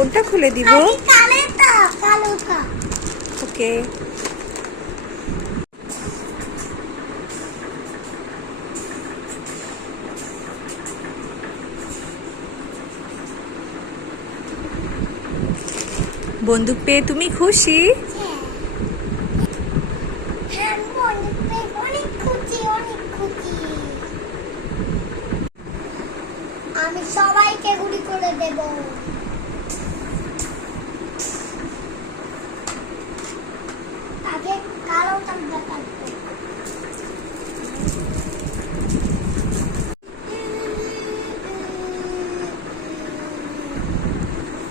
কোনটা খুলে দিব? ওকে। বন্দুক পেয়ে তুমি খুশি? হ্যাঁ। হ্যাঁ খুশি। আমি সবাইকে গুলি করে দেব।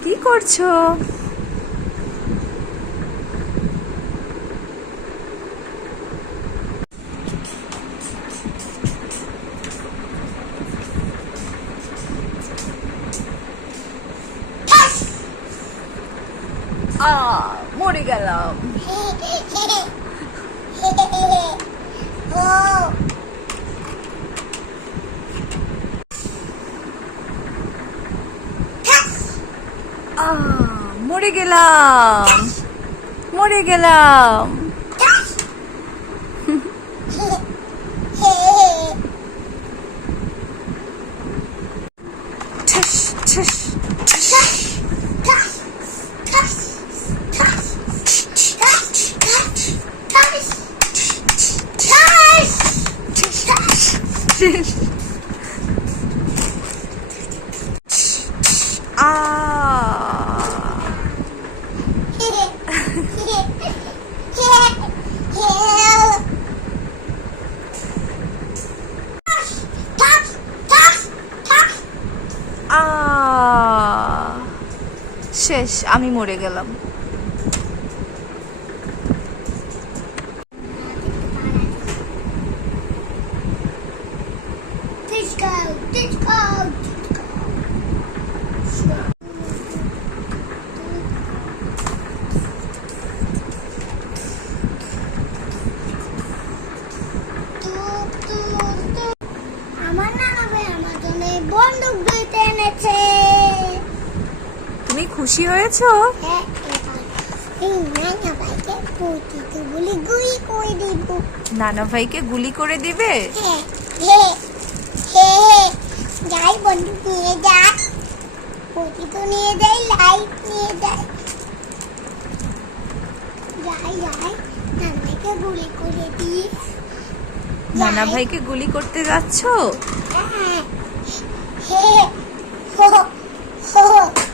কি করছ? মরে গেলাম ও আ মরে গেলাম। মরে গেলাম। ঠস ঠস আ আ শেষ আমি মরে গেলাম। আমার নানা ভাই আমার জন্য বন্দুক দুইটা এনেছে। তুমি খুশি হয়েছো? হ্যাঁ, এই নানা ভাইকে প্রতিটি গুলি করে দিব। নানা ভাইকে গুলি করে দিবে? হ্যাঁ হে হে হে যাই বন্দুক নিয়ে যাক। প্রতি নিয়ে যাই লাইট নিয়ে যাই। যাই যাই নানাকে গুলি করে দিই। নানা ভাইকে গুলি করতে যাচ্ছ?